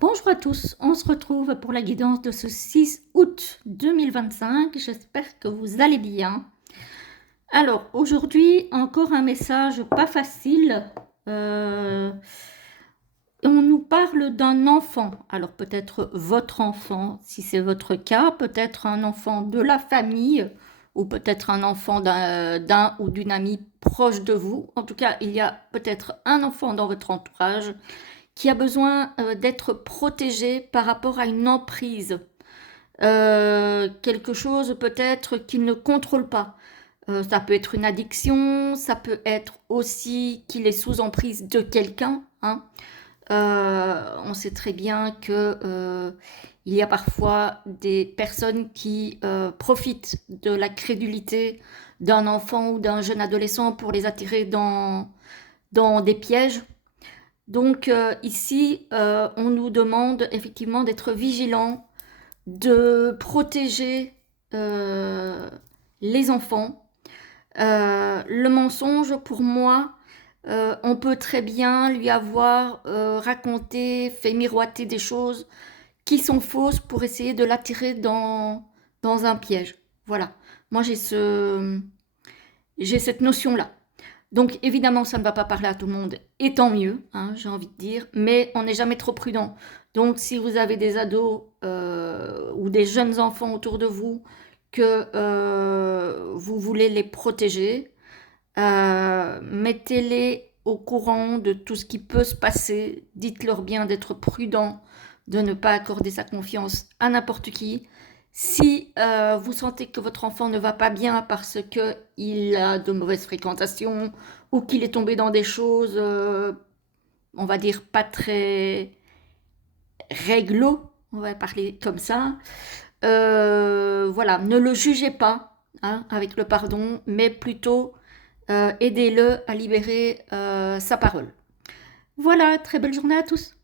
Bonjour à tous, on se retrouve pour la guidance de ce 6 août 2025. J'espère que vous allez bien. Alors, aujourd'hui, encore un message pas facile. On nous parle d'un enfant. Alors, peut-être votre enfant, si c'est votre cas, peut-être un enfant de la famille, ou peut-être un enfant d'un ou d'une amie proche de vous. En tout cas, il y a peut-être un enfant dans votre entourage qui a besoin d'être protégé par rapport à une emprise, quelque chose peut-être qu'il ne contrôle pas. Ça peut être une addiction, ça peut être aussi qu'il est sous emprise de quelqu'un, hein. On sait très bien que il y a parfois des personnes qui profitent de la crédulité d'un enfant ou d'un jeune adolescent pour les attirer dans des pièges. Donc ici, on nous demande effectivement d'être vigilant, de protéger les enfants. Le mensonge, pour moi, on peut très bien lui avoir raconté, fait miroiter des choses qui sont fausses pour essayer de l'attirer dans un piège. Voilà, moi j'ai cette notion-là. Donc évidemment, ça ne va pas parler à tout le monde, et tant mieux, hein, j'ai envie de dire, mais on n'est jamais trop prudent. Donc si vous avez des ados ou des jeunes enfants autour de vous, que vous voulez les protéger, mettez-les au courant de tout ce qui peut se passer, dites-leur bien d'être prudent, de ne pas accorder sa confiance à n'importe qui. Si vous sentez que votre enfant ne va pas bien parce qu'il a de mauvaises fréquentations ou qu'il est tombé dans des choses, on va dire, pas très réglo, on va parler comme ça, voilà, ne le jugez pas, hein, avec le pardon, mais plutôt aidez-le à libérer sa parole. Voilà, très belle journée à tous.